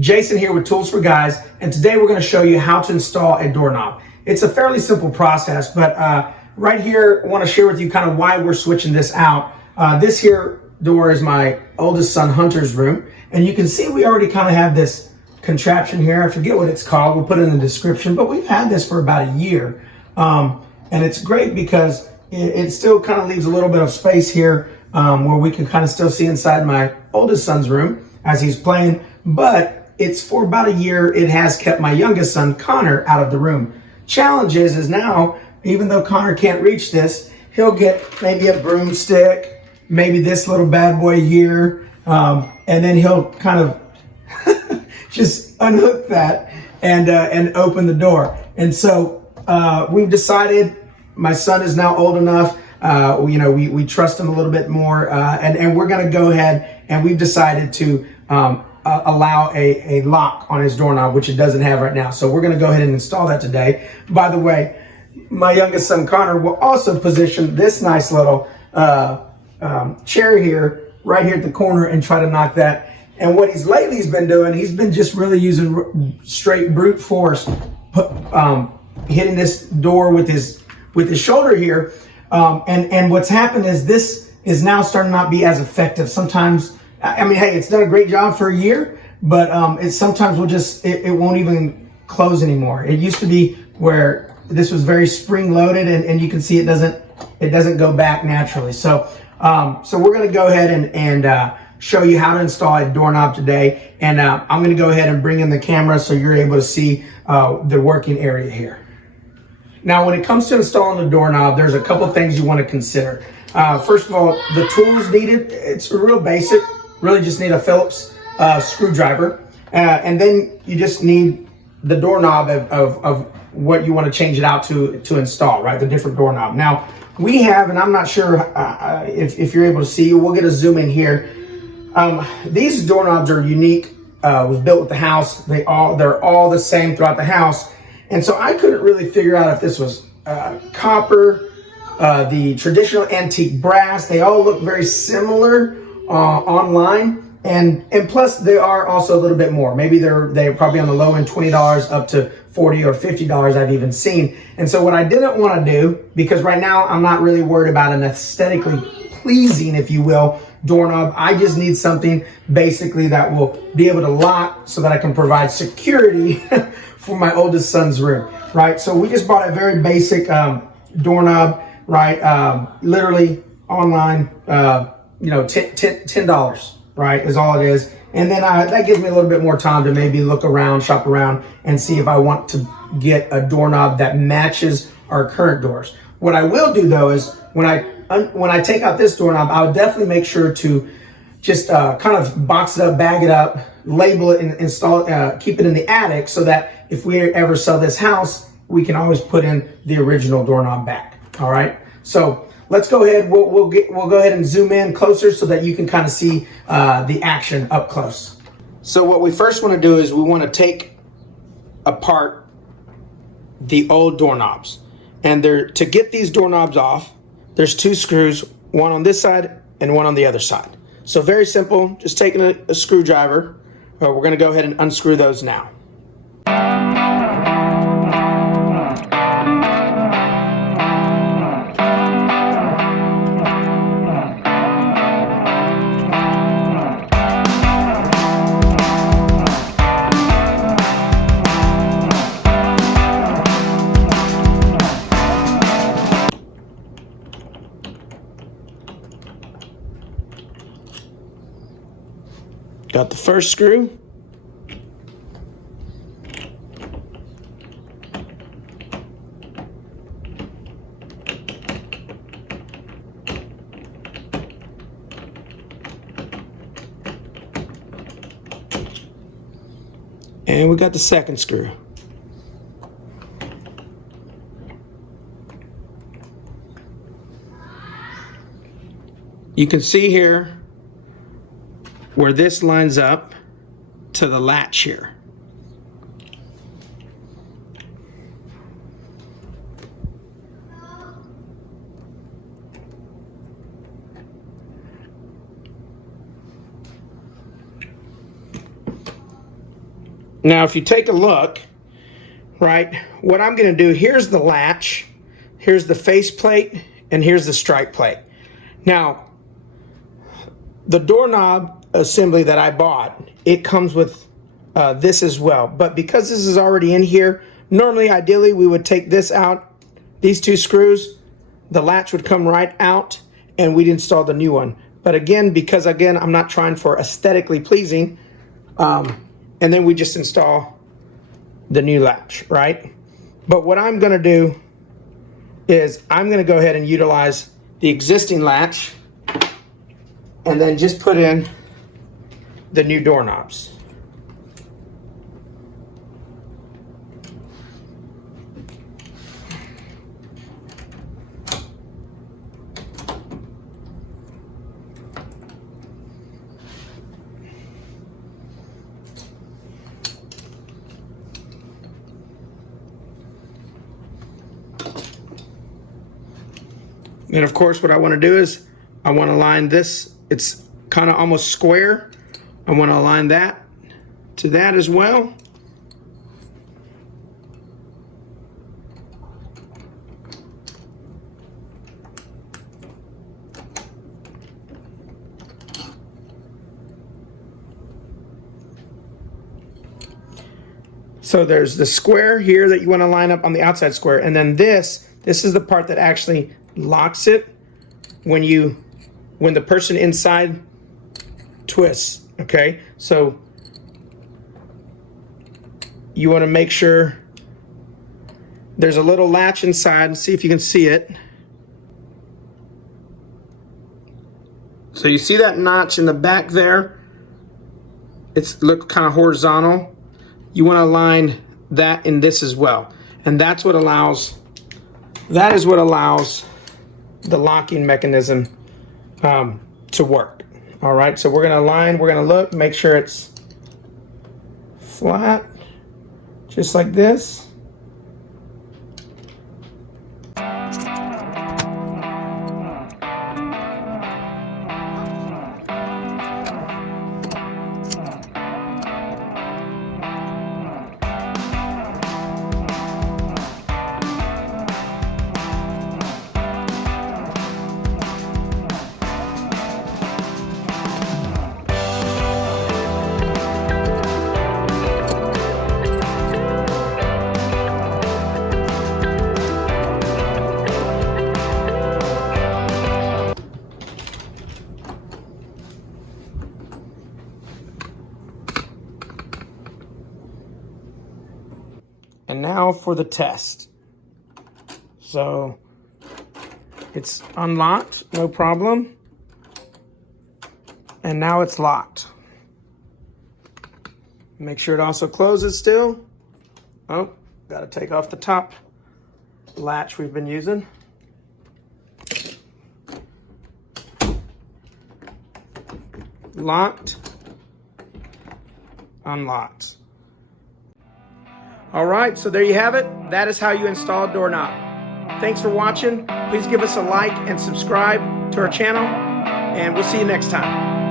Jason here with Tools for Guys, and today we're going to show you how to install a doorknob. It's a fairly simple process, but right here I want to share with you kind of why we're switching this out. This here door is my oldest son Hunter's room, and you can see we already kind of have this contraption here. I forget what it's called. We'll put it in the description, but we've had this for about a year, and it's great because it still kind of leaves a little bit of space here where we can kind of still see inside my oldest son's room as he's playing, but it's for about a year. It has kept my youngest son, Connor, out of the room. Challenge is now, even though Connor can't reach this, he'll get maybe a broomstick, maybe this little bad boy here, and then he'll kind of just unhook that and open the door. And so we've decided, my son is now old enough, we trust him a little bit more, and we're gonna go ahead and we've decided to allow a lock on his doorknob, which it doesn't have right now. So we're going to go ahead and install that today. By the way, my youngest son Connor will also position this nice little chair here, right here at the corner, and try to knock that. And what he's been doing, he's been just really using straight brute force, hitting this door with his shoulder here. And what's happened is this is now starting to not be as effective. Sometimes, I mean, hey, it's done a great job for a year, but it sometimes will just, it won't even close anymore. It used to be where this was very spring loaded, and you can see it doesn't go back naturally. So we're going to go ahead and show you how to install a doorknob today. And I'm going to go ahead and bring in the camera so you're able to see the working area here. Now, when it comes to installing the doorknob, there's a couple things you want to consider. First of all, the tools needed, it's real basic. Really just need a Phillips screwdriver, and then you just need the doorknob of what you want to change it out to install, right? The different doorknob. Now we have, and I'm not sure if you're able to see, we'll get a zoom in here. These doorknobs are unique. Was built with the house. They're all the same throughout the house, and so I couldn't really figure out if this was copper, the traditional antique brass. They all look very similar online, and plus they are also a little bit more. Maybe they're probably on the low end, $20 up to $40 or $50 I've even seen. And so what I didn't want to do, because right now I'm not really worried about an aesthetically pleasing, if you will, doorknob. I just need something basically that will be able to lock so that I can provide security for my oldest son's room, right? So we just bought a very basic doorknob, right? Literally online, $10, right, is all it is. And then that gives me a little bit more time to maybe look around, shop around, and see if I want to get a doorknob that matches our current doors. What I will do though is when I take out this doorknob, I'll definitely make sure to just kind of box it up, bag it up, label it, and install it, keep it in the attic, so that if we ever sell this house, we can always put in the original doorknob back. All right, so let's go ahead. We'll go ahead and zoom in closer so that you can kind of see the action up close. So what we first want to do is we want to take apart the old doorknobs, and to get these doorknobs off, there's two screws, one on this side and one on the other side. So very simple, just taking a screwdriver. We're going to go ahead and unscrew those now. Got the first screw. And we got the second screw. You can see here where this lines up to the latch here. Now, if you take a look, right, what I'm going to do, here's the latch, here's the face plate, and here's the strike plate. Now, the doorknob assembly that I bought, it comes with this as well. But because this is already in here, normally, ideally, we would take this out, these two screws, the latch would come right out, and we'd install the new one. But again, because again, I'm not trying for aesthetically pleasing, and then we just install the new latch, right? But what I'm gonna do is I'm gonna go ahead and utilize the existing latch and then just put in the new doorknobs. And of course, what I want to do is I want to align this. It's kind of almost square. I want to align that to that as well. So there's the square here that you want to line up on the outside square, and then this is the part that actually locks it when the person inside twists. Okay, so you want to make sure there's a little latch inside, and see if you can see it. So you see that notch in the back there? It's look kind of horizontal. You want to align that in this as well, and that is what allows the locking mechanism to work. All right, so we're gonna align, we're gonna look, make sure it's flat, just like this. And now for the test. So it's unlocked, no problem. And now it's locked. Make sure it also closes still. Oh, gotta take off the top latch we've been using. Locked, unlocked. All right, so there you have it. That is how you install a doorknob. Thanks for watching. Please give us a like and subscribe to our channel, and we'll see you next time.